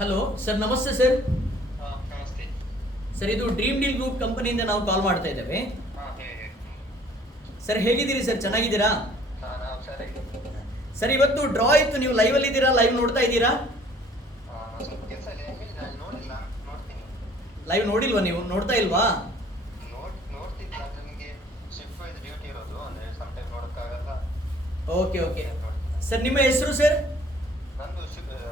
Hello sir, ನಮಸ್ತೆ sir. ನಮಸ್ತೆ sir, ಇದು ಡ್ರೀಮ್ ಡೀಲ್ ಗ್ರೂಪ್ ಕಂಪನಿಯಿಂದ ನಾವು ಕಾಲ್ ಮಾಡ್ತಾ ಇದ್ದೇವೆ. ಹೇಳಿ. ಸರ್, ಹೇಗಿದ್ದೀರಿ ಸರ್? ಚೆನ್ನಾಗಿದ್ದೀರಾ ನಾವು ಸರಿ. ಸರ್? ಇವತ್ತು ಡ್ರಾ ಇತ್ತು, ನೀವು ಲೈವ್ ಅಲ್ಲಿ ಇದ್ದೀರಾ? ಲೈವ್ ನೋಡ್ತಾ ಇದ್ದೀರಾ? ಸ್ವಲ್ಪ ಕೆಲಸ ಇದೆ, ನಾನು ನೋಡಿಲ್ಲ, ನೋಡ್ತೀನಿ. ಲೈವ್ ನೋಡಿಲ್ವಾ? ನೀವು ನೋಡ್ತಾ ಇಲ್ವಾ? ನೋಡ್ತಿದ್ದೆ, ಆದ್ರೆ ನಿಮಗೆ ಶಿಫ್ಟ್ ವೈಸ್ ಡ್ಯೂಟಿ ಇರೋದು, ಅಂದ್ರೆ ಸಮ್ ಟೈಮ್ ನೋಡೋಕ್ಕಾಗಲ್ಲ. Okay okay. ಸರ್, ನಿಮ್ಮ ಹೆಸರು ಸರ್? ನಂದು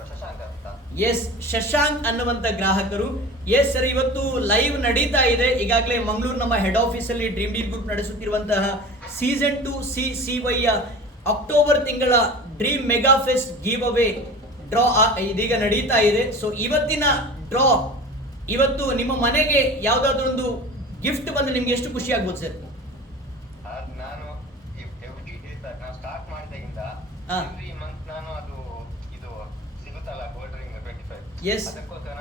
ಶಶಾಂಕ್ ಅಂತ. ಎಸ್, ಶಶಾಂಕ್ ಅನ್ನುವಂಥ ಗ್ರಾಹಕರು. ಎಸ್ ಸರ್, ಇವತ್ತು ಲೈವ್ ನಡೀತಾ ಇದೆ. ಈಗಾಗಲೇ ಮಂಗಳೂರು ನಮ್ಮ ಹೆಡ್ ಆಫೀಸಲ್ಲಿ ಡ್ರೀಮ್ ಡೀಲ್ ಗ್ರೂಪ್ ನಡೆಸುತ್ತಿರುವಂತಹ ಸೀಸನ್ 2 CCY ಅಕ್ಟೋಬರ್ ತಿಂಗಳ dream mega fest give away draw ಇದೀಗ ನಡೀತಾ ಇದೆ. ಸೊ ಇವತ್ತಿನ ಡ್ರಾ, ಇವತ್ತು ನಿಮ್ಮ ಮನೆಗೆ ಯಾವುದಾದ್ರೂ ಒಂದು ಗಿಫ್ಟ್ ಬಂದ್ರೆ ನಿಮ್ಗೆ ಎಷ್ಟು ಖುಷಿ ಆಗ್ಬೋದು ಸರ್? ನಾನು ನಾವು ಸ್ಟಾರ್ಟ್ ಮಾಡಿದಾಗಿಂದ ಎವ್ರಿ ಮಂತ್ ನಾನು ಅದು ಇದು ಸಿಗುತ್ತಲ್ಲ ಗೋಲ್ಡ್ ರಿಂಗ್ 25. ಎಸ್, ಅದಕ್ಕೋಸ್ಕರ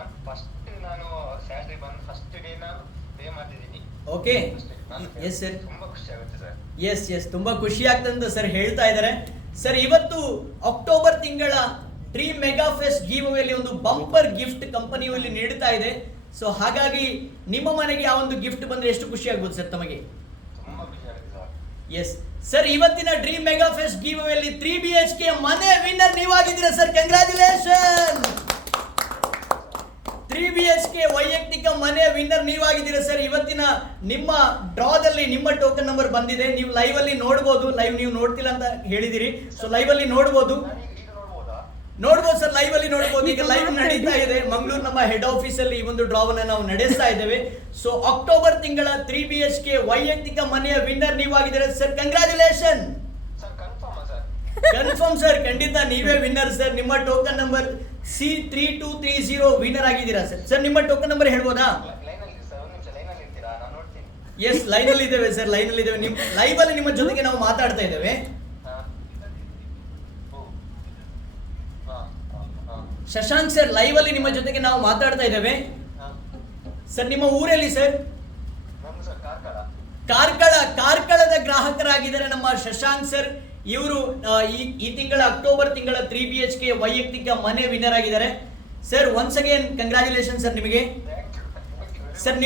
ನಾನು ಸ್ಯಾಲರಿ ಬಂದು ಫಸ್ಟ್ ಡೇ ನಾನು ಪೇ ಮಾಡ್ತಿದ್ದೀನಿ. ಓಕೆ. ಎಸ್ ಸರ್, ತುಂಬಾ ಖುಷಿ ಆಗುತ್ತೆ ಸರ್. ಎಸ್ ಎಸ್, ತುಂಬಾ ಖುಷಿ ಆಗ್ತದೆ ಸರ್ ಹೇಳ್ತಾ ಇದ್ದಾರೆ. ಸರ್, ಇವತ್ತು ಅಕ್ಟೋಬರ್ ತಿಂಗಳ ಡ್ರೀಮ್ ಮೆಗಾ ಫೆಸ್ಟ್ ಗಿವ್ ಅವೇಲಿ ಒಂದು ಬಂಪರ್ ಗಿಫ್ಟ್ ಕಂಪನಿಯು ಇಲ್ಲಿ ನೀಡುತ್ತಾ ಇದೆ. ಸೊ ಹಾಗಾಗಿ ನಿಮ್ಮ ಮನೆಗೆ ಆ ಒಂದು ಗಿಫ್ಟ್ ಬಂದ್ರೆ ಎಷ್ಟು ಖುಷಿ ಆಗ್ಬೋದು ಸರ್ ತಮಗೆ? ತುಂಬಾ ಖುಷಿ ಆಗುತ್ತೆ ಸರ್. ಎಸ್ ಸರ್, ಇವತ್ತಿನ ಡ್ರೀಮ್ ಮೆಗಾ ಫೆಸ್ಟ್ ಗಿವ್ ಅವೇಲಿ 3 BHK ಮನೆ ವಿನ್ನರ್ ನೀವಾಗಿದ್ದೀರಾ ಸರ್. ಕಂಗ್ರಾಚುಲೇಷನ್. 3 BHK ವೈಯಕ್ತಿಕ ಮನೆ ವಿನ್ನರ್ ನೀವಾಗಿದ್ದೀರಾ ಸರ್. ಇವತ್ತಿನ ನಿಮ್ಮ ಡ್ರಾದಲ್ಲಿ ನಿಮ್ಮ ಟೋಕನ್ ನಂಬರ್ ಬಂದಿದೆ. ನೀವು ಲೈವ್ ಅಲ್ಲಿ ನೋಡಬಹುದು. ಲೈವ್ ನೀವು ನೋಡ್ತಿಲ್ಲ ಅಂತ ಹೇಳಿದಿರಿ, ಸೊ ಲೈವ್ ಅಲ್ಲಿ ನೋಡಬಹುದು. ನೋಡ್ಬೋದು ಸರ್, ಲೈವ್ ಅಲ್ಲಿ ನೋಡ್ಬೋದು. ಈಗ ಲೈವ್ ನಡೀತಾ ಇದೆ. ಮಂಗಳೂರು ನಮ್ಮ ಹೆಡ್ ಆಫೀಸ್ ಅಲ್ಲಿ ಈ ಒಂದು ಡ್ರಾವನ್ನ ನಾವು ನಡೆಸ್ತಾ ಇದ್ದೇವೆ. ಸೊ ಅಕ್ಟೋಬರ್ ತಿಂಗಳ 3 BHK ವೈಯಕ್ತಿಕ ಮನೆಯ ವಿನ್ನರ್ ನೀವಾಗಿದ್ದೀರಾ ಸರ್. ಕಂಗ್ರಾಚುಲೇಷನ್. ಕನ್ಫರ್ಮ್ ಸರ್, ಖಂಡಿತ ನೀವೇ ವಿನ್ನರ್ ಸರ್. ನಿಮ್ಮ ಟೋಕನ್ ನಂಬರ್ C3230 ವಿನ್ನರ್ ಆಗಿದ್ದೀರಾ ಸರ್. ಸರ್, ನಿಮ್ಮ ಟೋಕನ್ ನಂಬರ್ ಹೇಳ್ಬೋದಾ? ಎಸ್, ಲೈನ್ ಅಲ್ಲಿ ಇದ್ದೇವೆ ಸರ್, ಲೈನ್ ಅಲ್ಲಿ ಇದ್ದೇವೆ. ನಿಮ್ ಲೈವ್ ಅಲ್ಲಿ ನಿಮ್ಮ ಜೊತೆಗೆ ನಾವು ಮಾತಾಡ್ತಾ ಇದ್ದೇವೆ. ಶಶಾಂಕ್ ಸರ್, ಲೈವ್ ಅಲ್ಲಿ ನಿಮ್ಮ ಜೊತೆಗೆ ನಾವು ಮಾತಾಡ್ತಾ ಇದ್ದೇವೆ ಸರ್. ನಿಮ್ಮ ಊರಲ್ಲಿ ಸರ್? ಕಾರ್ಕಳದ ಗ್ರಾಹಕರಾಗಿದ್ದಾರೆ ನಮ್ಮ ಶಶಾಂಕ್ ಸರ್. ಇವರು ಈ ತಿಂಗಳ ಅಕ್ಟೋಬರ್ ತಿಂಗಳ 3 BHK ವೈಯಕ್ತಿಕ ಮನೆ ವಿನ್ನರ್ ಆಗಿದ್ದಾರೆ sir. Once again congratulation sir ನಿಮಗೆ. ಸರ್,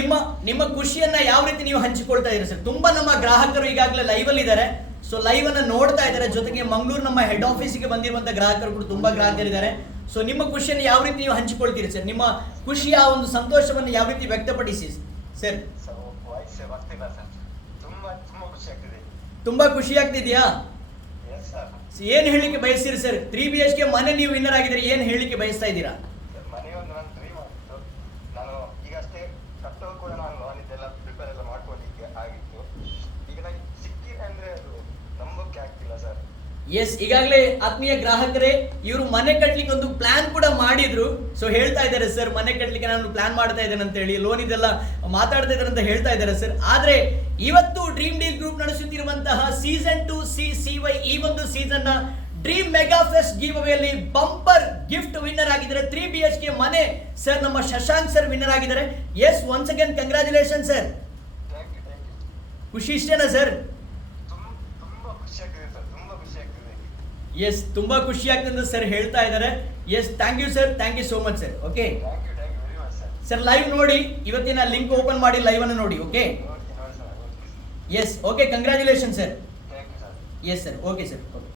ನಿಮ್ಮ ಖುಷಿಯನ್ನ ಯಾವ ರೀತಿ ನೀವು ಹಂಚಿಕೊಳ್ತಾ ಇದ್ದೀರಾ ಸರ್? ತುಂಬಾ ನಮ್ಮ ಗ್ರಾಹಕರು ಈಗಾಗಲೇ ಲೈವ್ ಅಲ್ಲಿ ಇದ್ದಾರೆ. ಸೊ ಲೈವ್ ಅನ್ನ ನೋಡ್ತಾ ಇದ್ದಾರೆ. ಜೊತೆಗೆ ಮಂಗಳೂರು ನಮ್ಮ ಹೆಡ್ ಆಫೀಸ್ಗೆ ಬಂದಿರುವಂತಹ ಗ್ರಾಹಕರು ಕೂಡ ತುಂಬಾ ಗ್ರಾಹಕರಿದ್ದಾರೆ. ಸೊ ನಿಮ್ಮ ಖುಷಿಯನ್ನು ಯಾವ ರೀತಿ ನೀವು ಹಂಚಿಕೊಳ್ತೀರಿ ಸರ್? ನಿಮ್ಮ ಖುಷಿಯ ಒಂದು ಸಂತೋಷವನ್ನು ಯಾವ ರೀತಿ ವ್ಯಕ್ತಪಡಿಸಿ ಸರ್? ತುಂಬಾ ಖುಷಿ ಆಗ್ತಿದ್ಯಾ? ಏನ್ ಹೇಳಲಿಕ್ಕೆ ಬಯಸ್ತೀರಿ ಸರ್? 3 BHK ಮನೆ ನೀವು ವಿನ್ನರ್ ಆಗಿದ್ರೆ ಏನ್ ಹೇಳಲಿಕ್ಕೆ ಬಯಸ್ತಾ ಇದ್ದೀರಾ? ಎಸ್, ಈಗಾಗಲೇ ಆತ್ಮೀಯ ಗ್ರಾಹಕರೇ, ಇವರು ಮನೆ ಕಟ್ಟಲಿಕ್ಕೆ ಒಂದು ಪ್ಲಾನ್ ಕೂಡ ಮಾಡಿದ್ರು. ಸೊ ಹೇಳ್ತಾ ಇದ್ದಾರೆ ಸರ್, ಮನೆ ಕಟ್ಟಲಿಕ್ಕೆ ನಾನು ಪ್ಲಾನ್ ಮಾಡ್ತಾ ಇದ್ದೇನೆ ಅಂತ ಹೇಳಿ, ಲೋನ್ ಇದೆಲ್ಲ ಮಾತಾಡ್ತಾ ಇದ್ದಾರೆ ಅಂತ ಹೇಳ್ತಾ ಇದ್ದಾರೆ ಸರ್. ಆದ್ರೆ ಇವತ್ತು ಡ್ರೀಮ್ ಡೀಲ್ ಗ್ರೂಪ್ ನಡೆಸುತ್ತಿರುವಂತಹ ಸೀಸನ್ 2 CCY ಈ ಒಂದು ಸೀಸನ್ ನ ಡ್ರೀಮ್ ಮೆಗಾ ಫೆಸ್ಟ್ ಗಿವ್ ಅವೇಲಿ ಬಂಪರ್ ಗಿಫ್ಟ್ ವಿನ್ನರ್ ಆಗಿದ್ದಾರೆ 3 BHK ಮನೆ ಸರ್. ನಮ್ಮ ಶಶಾಂಕ್ ಸರ್ ವಿನ್ನರ್ ಆಗಿದ್ದಾರೆ. Yes, once again congratulation sir. ಖುಷಿ ಇಷ್ಟೇನಾ ಸರ್? ಎಸ್, ತುಂಬಾ ಖುಷಿ ಆಗ್ತದೆ ಸರ್ ಹೇಳ್ತಾ ಇದ್ದಾರೆ. Yes, thank you sir, thank you so much sir. Okay sir, live ನೋಡಿ, ಇವತ್ತಿನ ಲಿಂಕ್ ಓಪನ್ ಮಾಡಿ ಲೈವ್ ಅನ್ನು ನೋಡಿ. Okay, yes, okay, congratulation sir. Yes sir, okay sir.